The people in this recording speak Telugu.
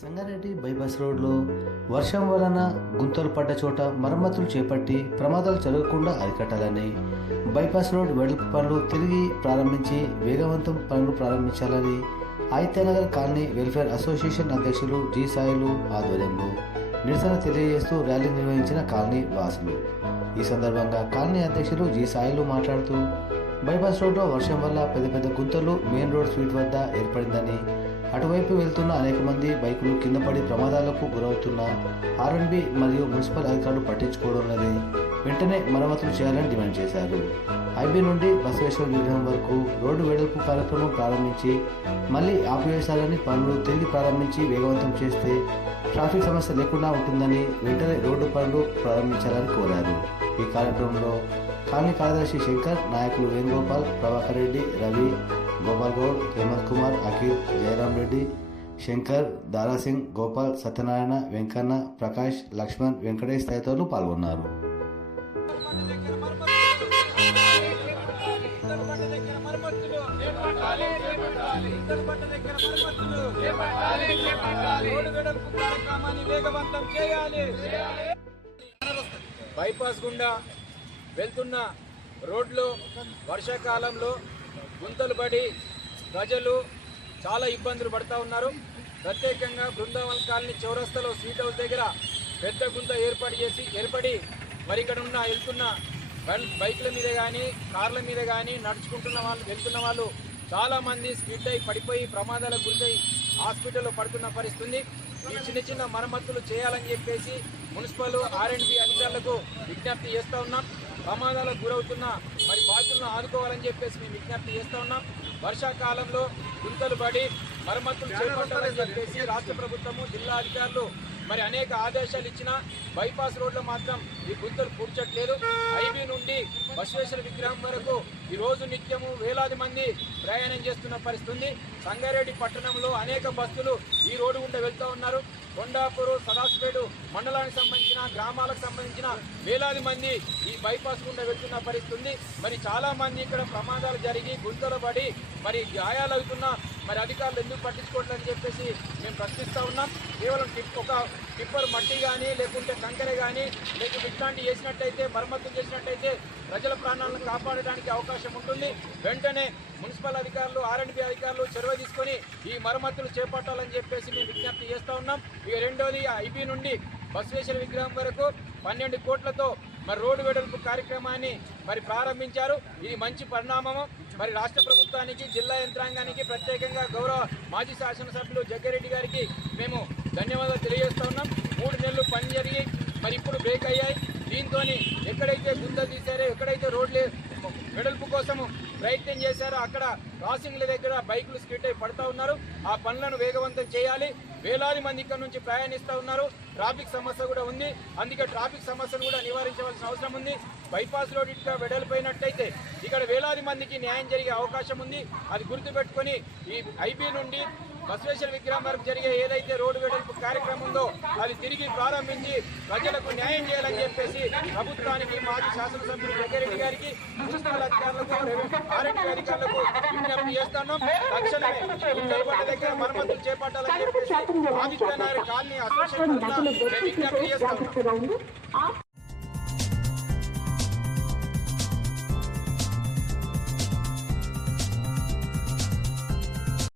సంగారెడ్డి బైపాస్ రోడ్లో వర్షం వలన గుంతలు పడ్డ చోట మరమ్మతులు చేపట్టి ప్రమాదాలు జరగకుండా అరికట్టాలని బైపాస్ రోడ్ వెడల్పు పనులు తిరిగి ప్రారంభించి వేగవంతం పనులు ప్రారంభించాలని ఆదిత్యనగర్ కాలనీ వెల్ఫేర్ అసోసియేషన్ అధ్యక్షులు జి సాయిలు ఆధ్వర్యంలో నిరసన తెలియజేస్తూ ర్యాలీ నిర్వహించిన కాలనీ వాసులు. ఈ సందర్భంగా కాలనీ అధ్యక్షులు జి సాయిలు మాట్లాడుతూ బైపాస్ రోడ్లో వర్షం వల్ల పెద్ద పెద్ద గుంతలు మెయిన్ రోడ్ స్వీట్ వద్ద ఏర్పడిందని అటువైపు వెళ్తున్న అనేక మంది బైకులు కింద పడి ప్రమాదాలకు గురవుతున్న ఆర్ఎన్బి మరియు మున్సిపల్ అధికారులు పట్టించుకోవడం లేదని వెంటనే మరమ్మతులు చేయాలని డిమాండ్ చేశారు. ఐబీ నుండి బసవేశ్వర విగ్రహం వరకు రోడ్డు వెడల్పు కార్యక్రమం ప్రారంభించి మళ్ళీ ఆపివేశాలని పనులు తిరిగి ప్రారంభించి వేగవంతం చేస్తే ట్రాఫిక్ సమస్య లేకుండా ఉంటుందని వెంటనే రోడ్డు పనులు ప్రారంభించాలని కోరారు. ఈ కార్యక్రమంలో కాలనీ కార్యదర్శి శంకర్ నాయకులు వేణుగోపాల్ ప్రభాకర్ రెడ్డి రవి గోపాల్ గౌడ్ హేమంత్ కుమార్ అఖిల్ జయరాం రెడ్డి శంకర్ దారాసింగ్ గోపాల్ సత్యనారాయణ వెంకన్న ప్రకాష్ లక్ష్మణ్ వెంకటేష్ తదితరులు పాల్గొన్నారు. బైపాస్ గుండా వెళ్తున్న రోడ్లు వర్షాకాలంలో గుంతలు పడి ప్రజలు చాలా ఇబ్బందులు పడుతూ ఉన్నారు. ప్రత్యేకంగా బృందావన్ కాలనీ చౌరస్తలో స్వీట్ హౌస్ దగ్గర పెద్ద గుంత ఏర్పాటు చేసి ఏర్పడి మరి ఇక్కడ ఉన్న వెళ్తున్న బైక్ల మీద కానీ కార్ల మీద కానీ నడుచుకుంటున్న వాళ్ళు వెళ్తున్న వాళ్ళు చాలామంది స్పీడ్ అయి పడిపోయి ప్రమాదాలకు గురై హాస్పిటల్లో పడుతున్న పరిస్థితి ఉంది. ఈ చిన్న చిన్న మరమ్మతులు చేయాలని చెప్పేసి మున్సిపల్ ఆర్ఎండ్బి అధికారులకు విజ్ఞప్తి చేస్తూ ఉన్నాం. ప్రమాదాలకు గురవుతున్న మరి బాధితులను ఆదుకోవాలని చెప్పేసి మేము విజ్ఞప్తి చేస్తూ ఉన్నాం. వర్షాకాలంలో గుంతలు పడి మరమ్మతులు చేపట్టాలని చెప్పేసి రాష్ట్ర ప్రభుత్వము జిల్లా అధికారులు మరి అనేక ఆదేశాలు ఇచ్చినా బైపాస్ రోడ్లో మాత్రం ఈ గుంతలు పూడ్చట్లేదు. నుండి బసవేశ్వర విగ్రహం వరకు ఈ రోజు నిత్యము వేలాది మంది ప్రయాణం చేస్తున్న పరిస్థితి ఉంది సంగారెడ్డి పట్టణంలో అనేక బస్సులు ఈ రోడ్డు గుండా వెళ్తూ ఉన్నారు. కొండాపూరు సదాసిపేట మండలానికి సంబంధించిన గ్రామాలకు సంబంధించిన వేలాది మంది ఈ బైపాస్ గుండా వెళ్తున్న పరిస్థితి ఉంది మరి చాలా మంది ఇక్కడ ప్రమాదాలు జరిగి గుంతలు పడి మరి గాయాలవుతున్న మరి అధికారులు ఎందుకు పట్టించుకోవట్లని చెప్పేసి ప్రశ్నిస్తూ ఉన్నాం. కేవలం టిప్ ఒక టిప్పర్ మట్టి కానీ లేకుంటే కంకర కానీ లేకుంటే ఇట్లాంటివి చేసినట్టయితే మరమ్మతులు చేసినట్టయితే ప్రజల ప్రాణాలను కాపాడడానికి అవకాశం ఉంటుంది. వెంటనే మున్సిపల్ అధికారులు ఆర్ఎండ్బి అధికారులు చొరవ తీసుకొని ఈ మరమ్మతులు చేపట్టాలని చెప్పేసి మేము విజ్ఞప్తి చేస్తూ ఉన్నాం. ఇక రెండోది ఐబీ నుండి బసవేశ్వర విగ్రహం వరకు పన్నెండు కోట్లతో మరి రోడ్డు వెడల్పు కార్యక్రమాన్ని మరి ప్రారంభించారు. ఇది మంచి పరిణామము. మరి రాష్ట్ర ప్రభుత్వానికి జిల్లా యంత్రాంగానికి ప్రత్యేకంగా గౌరవ మాజీ శాసనసభ్యులు జగ్గారెడ్డి గారికి మేము ధన్యవాదాలు తెలియజేస్తా ఉన్నాం. మూడు నెలలు పని జరిగి మరి ఇప్పుడు బ్రేక్ అయ్యాయి. దీంతో ఎక్కడైతే గుంతలు తీశారో ఎక్కడైతే రోడ్లు ప్రయత్నం చేశారో. అక్కడ క్రాసింగ్ల దగ్గర బైకులు స్కిట్ అయి పడుతూ ఉన్నారు. ఆ పనులను వేగవంతం చేయాలి. వేలాది మంది ఇక్కడ నుంచి ప్రయాణిస్తూ ఉన్నారు. ట్రాఫిక్ సమస్య కూడా ఉంది. అందుకే ట్రాఫిక్ సమస్యను కూడా నివారించవలసిన అవసరం ఉంది. బైపాస్ రోడ్ ఇట్లా వెడల్పోయినట్టయితే ఇక్కడ వేలాది మందికి న్యాయం జరిగే అవకాశం ఉంది. అది గుర్తుపెట్టుకొని ఈ ఐబీ నుండి బసవేశ్వర విగ్రహం వరకు జరిగే ఏదైతే రోడ్డు వెడల్పు కార్యక్రమం ఉందో అది తిరిగి ప్రారంభించి ప్రజలకు న్యాయం చేయాలని చెప్పేసి ప్రభుత్వానికి మాజీ శాసనసభ్యులు జగ్గారెడ్డి గారికి మున్సిపల్ అధికారులకు ఆర్ఎండి అధికారులకు విజ్ఞప్తి చేస్తున్నాం. తక్షణమే దగ్గర మరమ్మతులు చేపట్టాలని చెప్పేసి ఆదిత్యనారాయణ కాలనీ అసోసియేషన్ విజ్ఞప్తి చేస్తున్నాం.